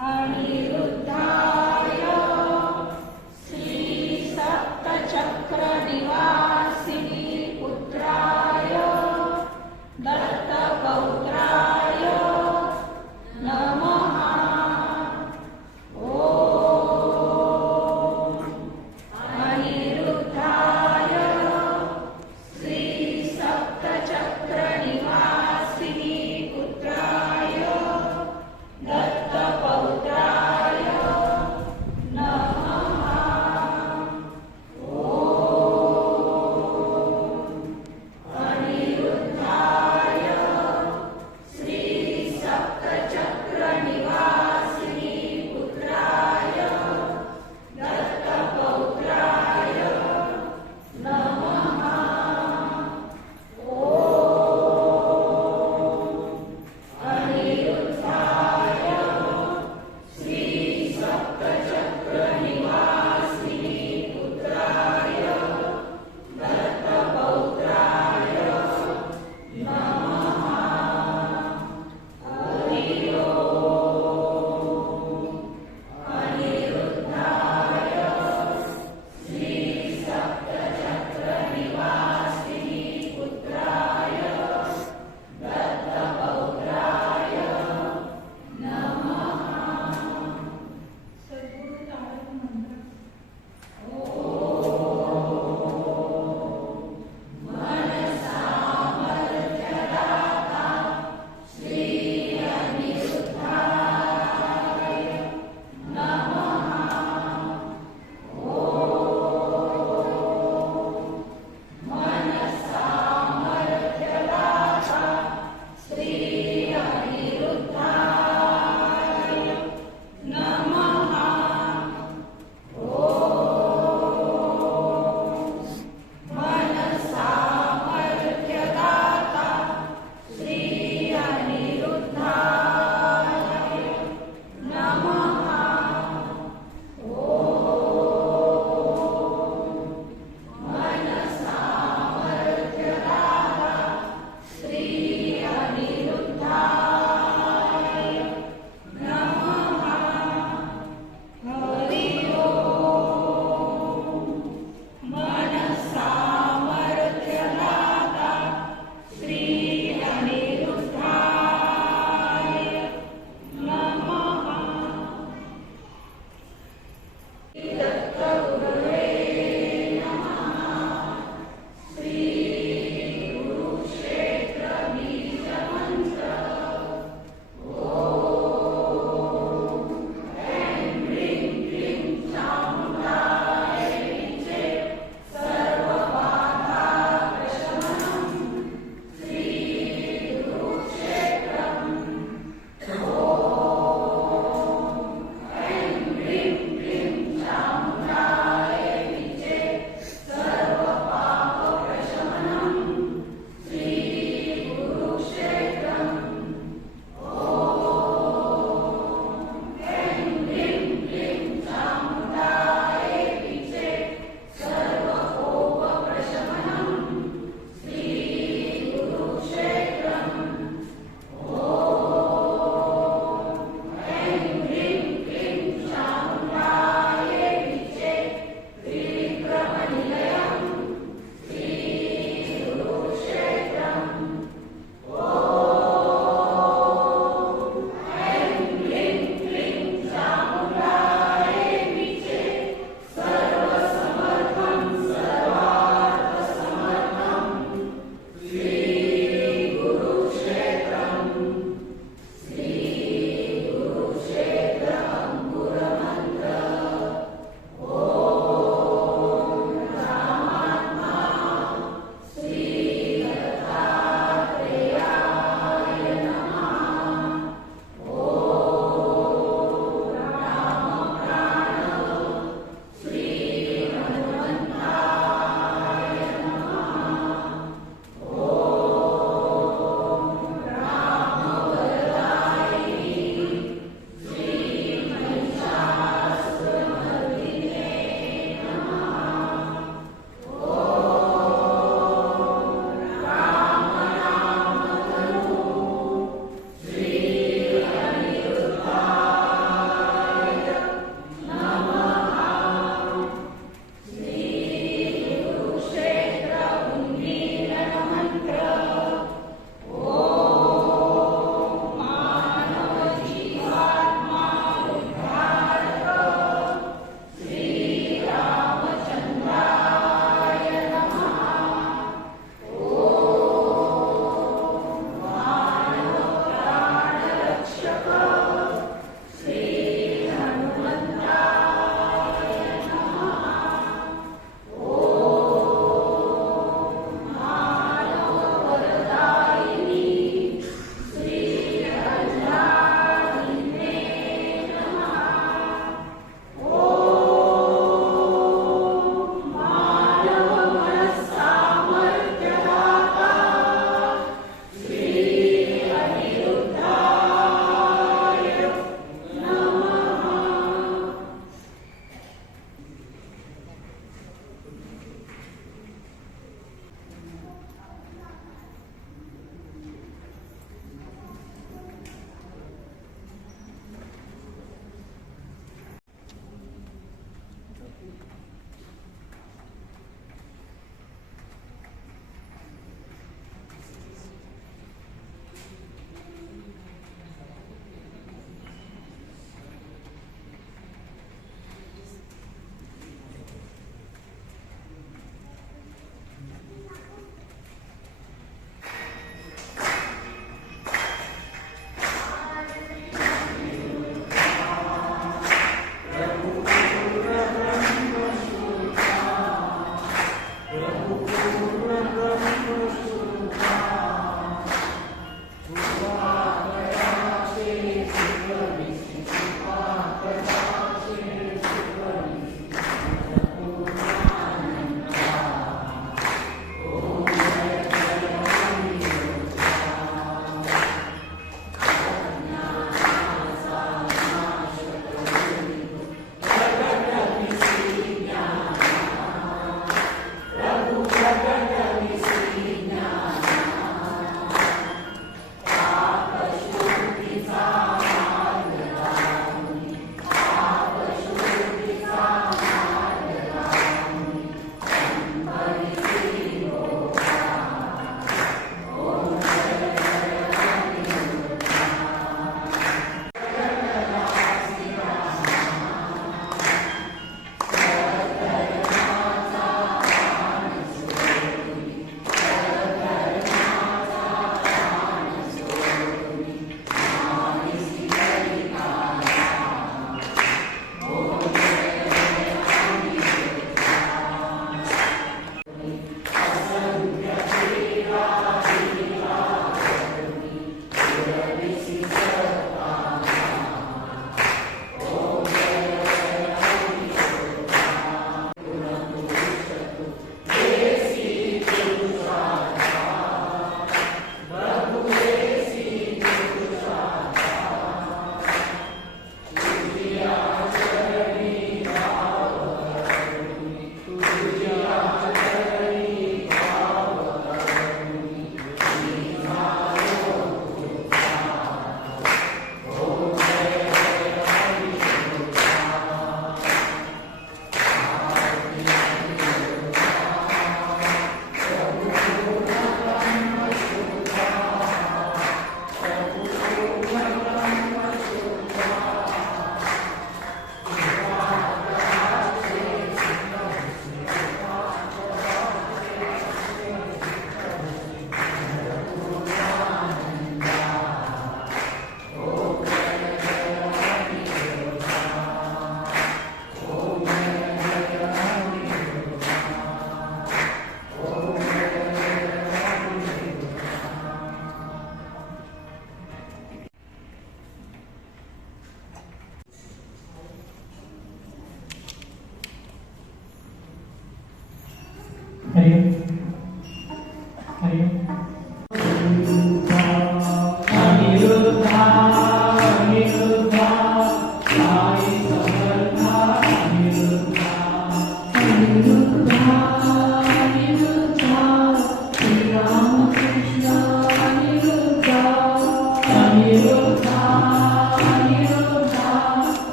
Amen.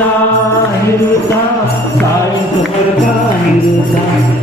Aniruddha Aniruddha Sai समर्था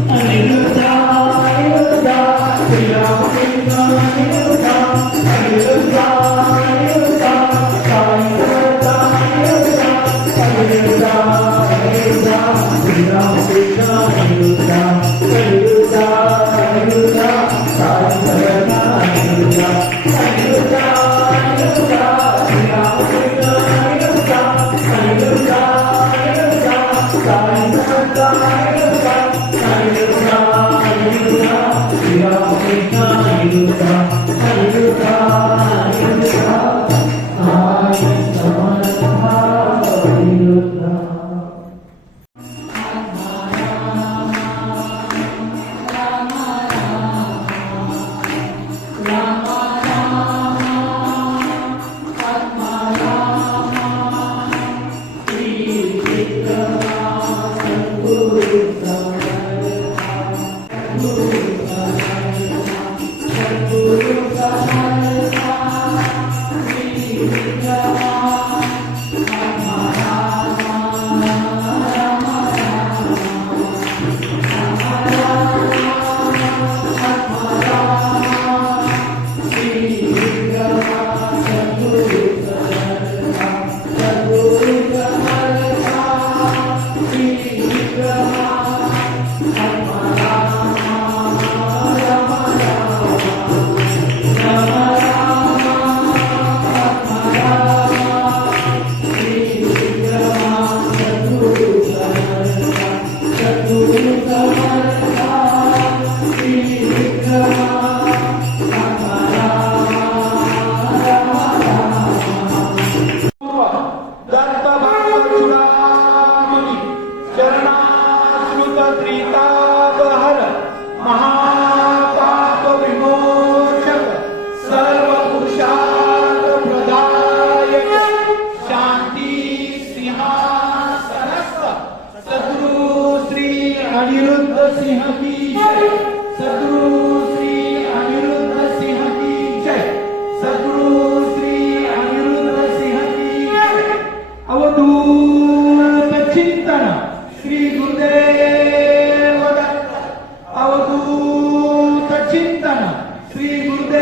trigo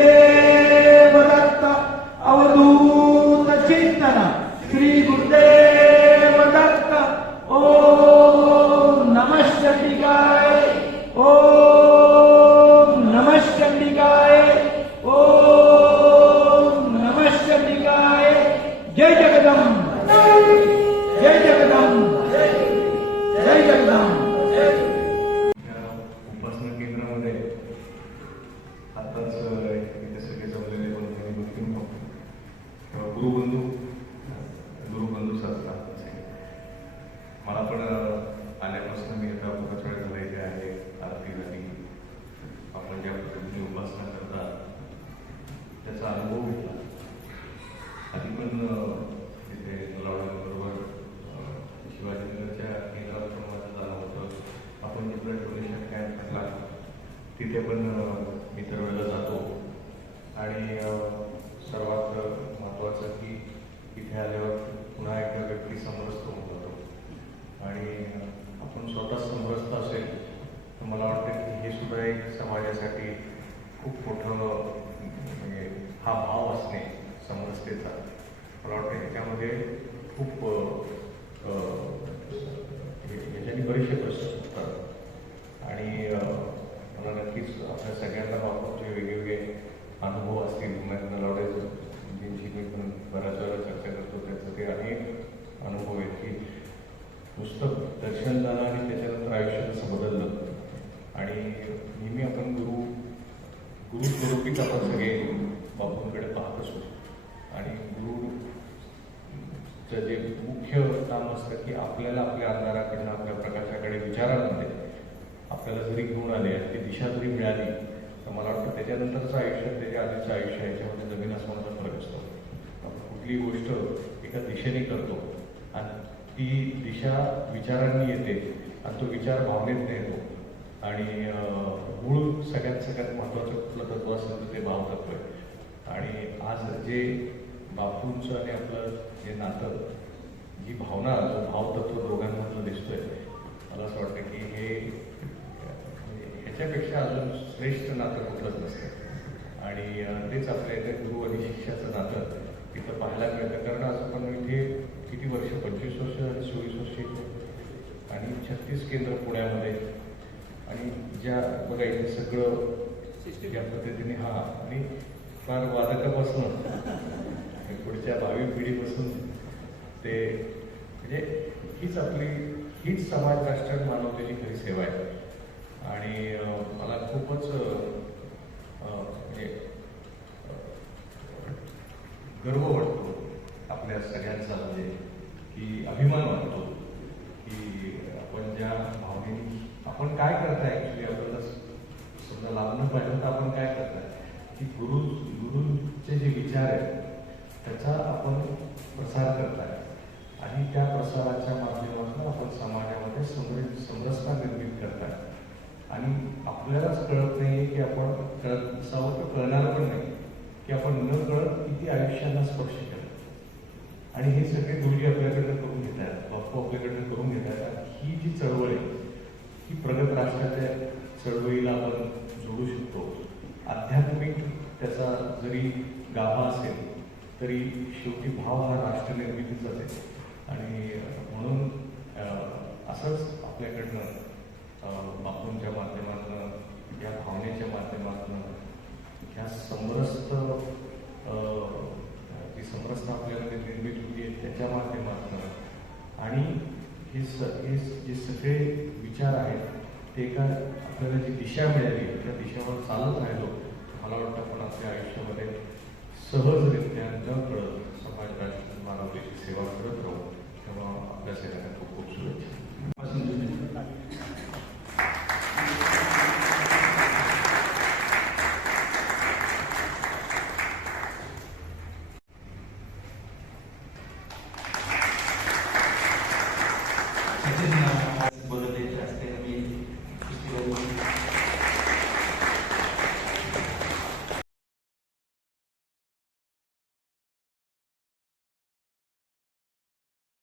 तिथे पण मी तर वेळेला जातो. आणि सर्वात महत्त्वाचं की इथे आल्यावर पुन्हा एकदा व्यक्ती समरस्त होऊन जातो. आणि आपण स्वतः समरस्त असेल तर मला वाटतं की हे सुद्धा एक समाजासाठी खूप मोठं म्हणजे हा भाव असणे समरसतेचा. मला वाटतं ह्याच्यामध्ये खूप याच्याने हे- बरेचसे प्रश्न सुटतात आणि मला नक्कीच आपल्या सगळ्यांना बाबतीत वेगवेगळे अनुभव असतील. मला लॉडेज ज्यांची मी पण बऱ्याच वेळा चर्चा करतो त्याचं ते अनेक अनुभव आहेत की पुस्तक दर्शन झालं आणि त्याच्यानंतर आयुष्य कसं बदललं. आणि नेहमी आपण गुरु गुरु स्वरूपीच आपण सगळे बापूंकडे पाहत असतो आणि गुरुचं जे मुख्य काम असतं की आपल्याला आपल्या अंधाराकडनं आपल्या प्रकाशाकडे विचारांमध्ये आपल्याला जरी घेऊन आले आणि ती दिशा जरी मिळाली तर मला वाटतं त्याच्यानंतरचं आयुष्य त्याच्या आधीचं आयुष्य याच्यामध्ये जमीन आसमानाचा फरक असतो आपण कुठली गोष्ट एका दिशेने करतो आणि ती दिशा विचारांनी येते आणि तो विचार भावनेत येतो आणि मूळ सगळ्यात सगळ्यात महत्त्वाचं कुठलं तत्व असेल तर ते भावतत्व आहे. आणि आज जे बापूंचं आणि आपलं जे नातं जी भावना जो भावतत्व दोघांमधलं दिसतोय मला असं वाटतं की हे त्याच्यापेक्षा अजून श्रेष्ठ नातं कुठलंच नसतं. आणि तेच आपल्या इथे गुरु आणि शिष्याचं नातं तिथं पाहायला मिळतं. कारण आज आपण इथे किती वर्ष पंचवीस वर्ष आणि चोवीस वर्ष इथे. आणि छत्तीस केंद्र पुण्यामध्ये. आणि ज्या बघा इथे सगळं ज्या पद्धतीने हा आणि फार वादकापासून आणि पुढच्या भावी पिढीपासून ते म्हणजे हीच आपली हीच समाज राष्ट्र मानवतेची खरी सेवा आहे. आणि मला खूपच म्हणजे गर्व वाटतो आपल्या सगळ्यांचा म्हणजे की अभिमान वाटतो की आपण ज्या भावनेने आपण काय करताय ॲक्च्युली आपल्याला समजा लाभणं पाहिजे तर आपण काय करताय? की गुरु गुरुचे जे विचार आहेत त्याचा आपण प्रसार करताय. आणि त्या प्रसाराच्या माध्यमातून आपण समाजामध्ये समृद्ध समरसता निर्मित करताय. आणि आपल्यालाच कळत नाही की आपण कळत नसावं तर कळणार पण नाही की आपण न कळत किती आयुष्याला स्पर्श केलं. आणि हे सगळे गुरुजी आपल्याकडनं करून घेत आहेत बाप्पा आपल्याकडनं करून घेत आहेत ही जी चळवळ आहे ही प्रगत राष्ट्राच्या चळवळीला आपण जोडू शकतो. आध्यात्मिक त्याचा जरी गाभा असेल तरी शेवटी भाव हा राष्ट्रनिर्मितीचाच आहे. आणि म्हणून असंच आपल्याकडनं बापूंच्या माध्यमातून या भावनेच्या माध्यमातून ह्या समरस्त जी समरसता आपल्यामध्ये निर्मित होती आहे त्याच्या माध्यमातून. आणि हे स हे जे सगळे विचार आहेत ते एका आपल्याला जी दिशा मिळाली त्या दिशेवर चालत राहिलो मला वाटतं आपण आपल्या आयुष्यामध्ये सहजरित्या न कळत समाज राष्ट्र मानवतेची सेवा करत राहू. तेव्हा आपल्या सगळ्यांना